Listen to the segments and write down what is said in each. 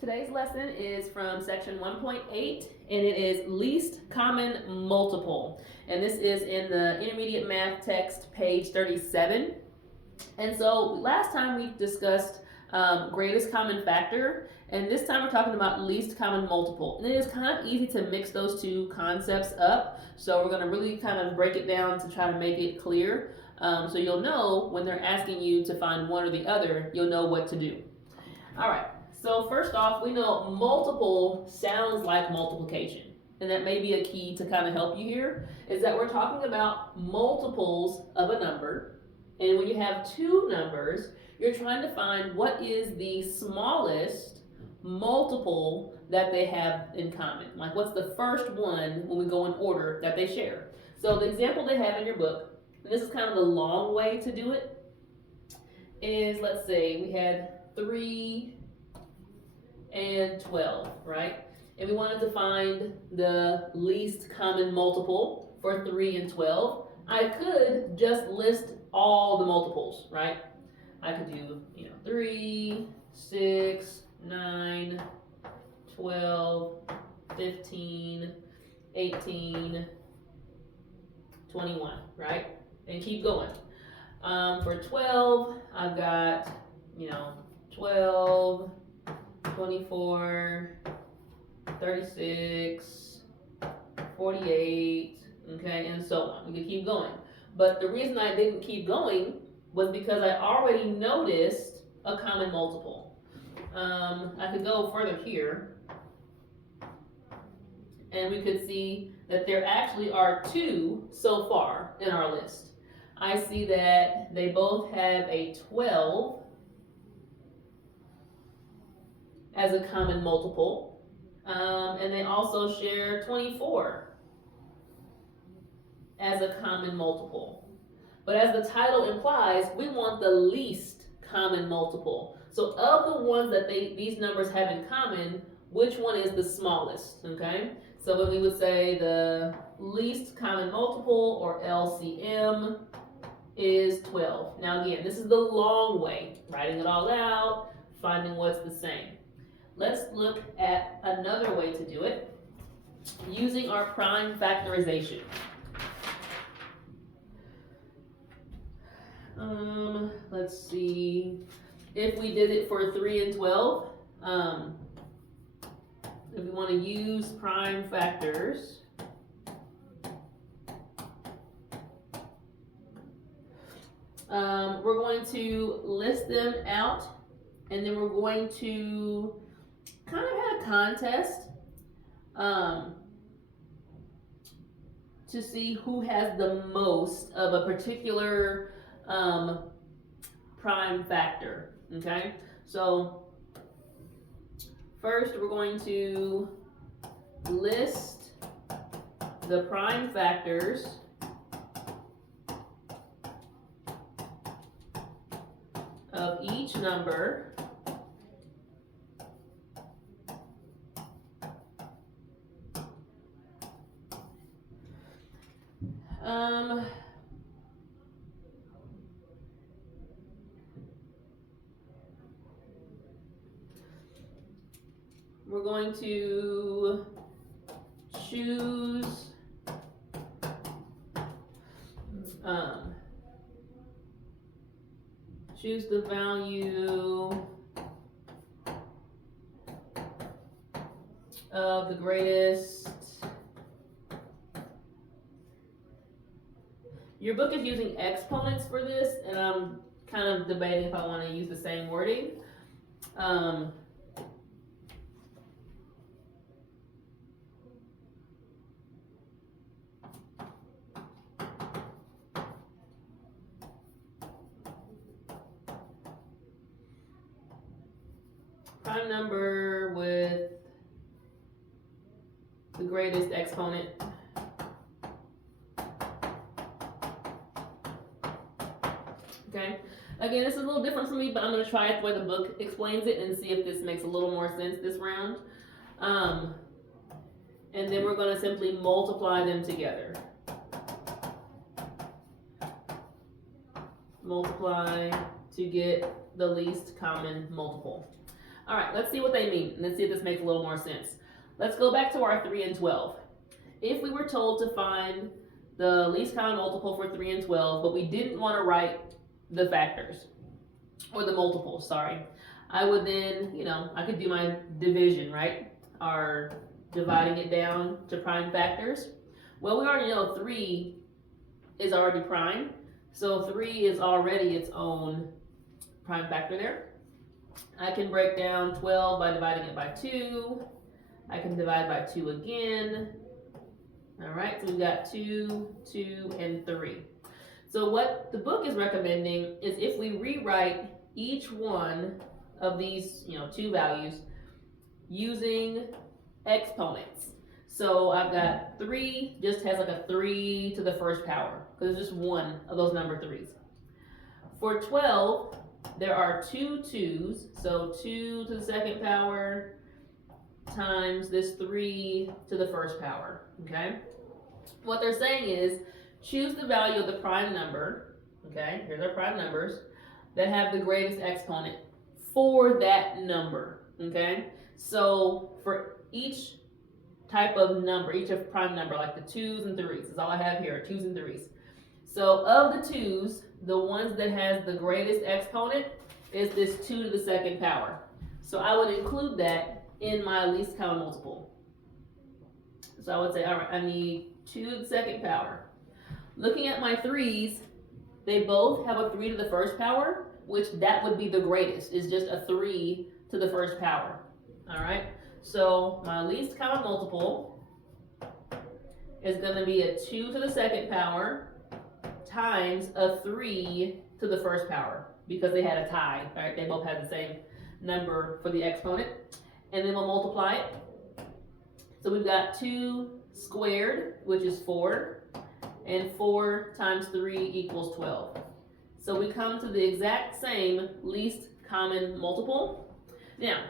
Today's lesson is from section 1.8 and it is least common multiple. And this is in the intermediate math text, page 37. And so last time we discussed greatest common factor, and this time we're talking about least common multiple. And it is kind of easy to mix those two concepts up. So we're going to really kind of break it down to try to make it clear. So you'll know when they're asking you to find one or the other, you'll know what to do. All right. So first off, we know multiple sounds like multiplication. And that may be a key to kind of help you here, is that we're talking about multiples of a number. And when you have two numbers, you're trying to find what is the smallest multiple that they have in common. Like what's the first one when we go in order that they share. So the example they have in your book, and this is kind of the long way to do it, is let's say we had 3 and 12, right? And we wanted to find the least common multiple for 3 and 12. I could just list all the multiples, right? I could do, 3, 6, 9, 12, 15, 18, 21, right? And keep going. For 12, I've got, 12, 24, 36, 48, okay, and so on. We could keep going. But the reason I didn't keep going was because I already noticed a common multiple. I could go further here, and we could see that there actually are 2 so far in our list. I see that they both have a 12 as a common multiple, and they also share 24 as a common multiple. But as the title implies, we want the least common multiple. So of the ones that these numbers have in common, which one is the smallest, okay? So when we would say the least common multiple, or LCM, is 12. Now again, this is the long way, writing it all out, finding what's the same. Let's look at another way to do it, using our prime factorization. Let's see, if we did it for 3 and 12, if we want to use prime factors, we're going to list them out, and then we're going to kind of have a contest to see who has the most of a particular prime factor, okay? So first we're going to list the prime factors of each number we're going to choose the value of the greatest. Your book is using exponents for this, and I'm kind of debating if I want to use the same wording. Prime number with the greatest exponent. Okay, again, this is a little different for me, but I'm going to try it the way the book explains it and see if this makes a little more sense this round. And then we're going to simply multiply them together. Multiply to get the least common multiple. All right, let's see what they mean. Let's see if this makes a little more sense. Let's go back to our 3 and 12. If we were told to find the least common multiple for 3 and 12, but we didn't want to write the factors, or the multiples, sorry, I would then, I could do my division, right? Or dividing it down to prime factors. Well, we already know 3 is already prime, so 3 is already its own prime factor there. I can break down 12 by dividing it by 2. I can divide by 2 again. All right, so we've got 2, 2, and 3. So what the book is recommending is if we rewrite each one of these, 2 values using exponents. So I've got 3 just has like a 3 to the first power, because there's just one of those number 3s. For 12, there are 2 2's, so 2 to the second power times this 3 to the first power, okay? What they're saying is choose the value of the prime number, okay? Here's our prime numbers that have the greatest exponent for that number, okay? So for each type of number, each of prime number, like the 2's and 3's, that's all I have here, 2's and 3's. So of the 2's, the ones that has the greatest exponent is this 2 to the second power. So I would include that in my least common multiple. So I would say, all right, I need 2 to the second power. Looking at my 3's, they both have a 3 to the first power, which that would be the greatest, is just a 3 to the first power. All right, so my least common multiple is going to be a 2 to the second power times a 3 to the first power, because they had a tie, right? They both had the same number for the exponent. And then we'll multiply it. So we've got 2 squared, which is 4, and 4 times 3 equals 12. So we come to the exact same least common multiple. Now,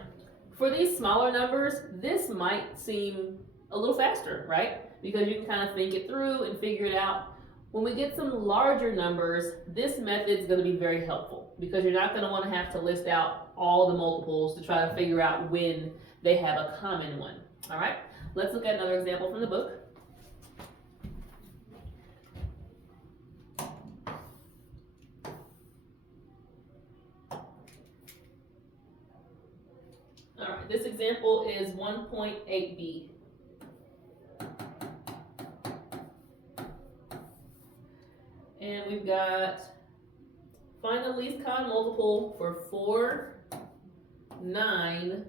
for these smaller numbers, this might seem a little faster, right? Because you can kind of think it through and figure it out. When we get some larger numbers, this method is going to be very helpful, because you're not going to want to have to list out all the multiples to try to figure out when they have a common one. All right, let's look at another example from the book. All right, this example is 1.8b. And we've got find the least common multiple for 4, 9,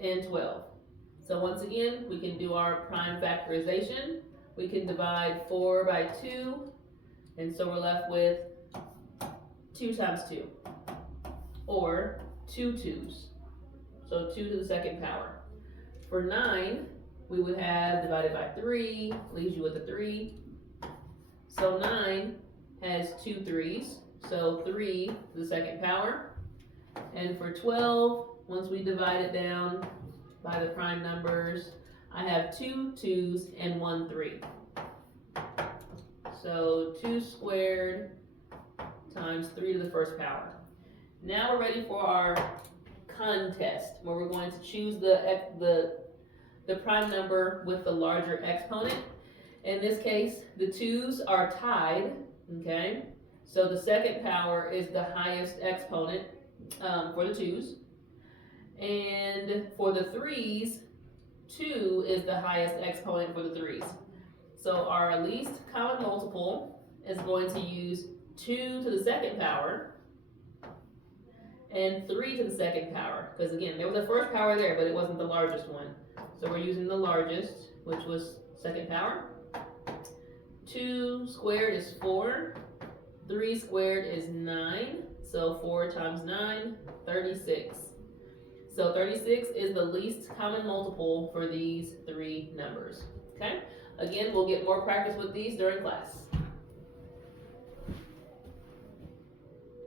and 12. So once again, we can do our prime factorization. We can divide 4 by 2, and so we're left with 2 times 2, or 2 2's. So 2 to the second power. For 9, we would have divided by 3, leaves you with a 3. So 9 has 2 3's, so 3 to the second power. And for 12, once we divide it down by the prime numbers, I have 2 2's and 1 3. So 2 squared times 3 to the first power. Now we're ready for our contest, where we're going to choose the prime number with the larger exponent. In this case, the 2's are tied, okay? So the second power is the highest exponent for the 2's. And for the 3's, 2 is the highest exponent for the 3's. So our least common multiple is going to use 2 to the second power and 3 to the second power. Because again, there was a first power there, but it wasn't the largest one. So we're using the largest, which was second power. 2 squared is 4. 3 squared is 9. So 4 times 9, 36. So 36 is the least common multiple for these 3 numbers. Okay? Again, we'll get more practice with these during class.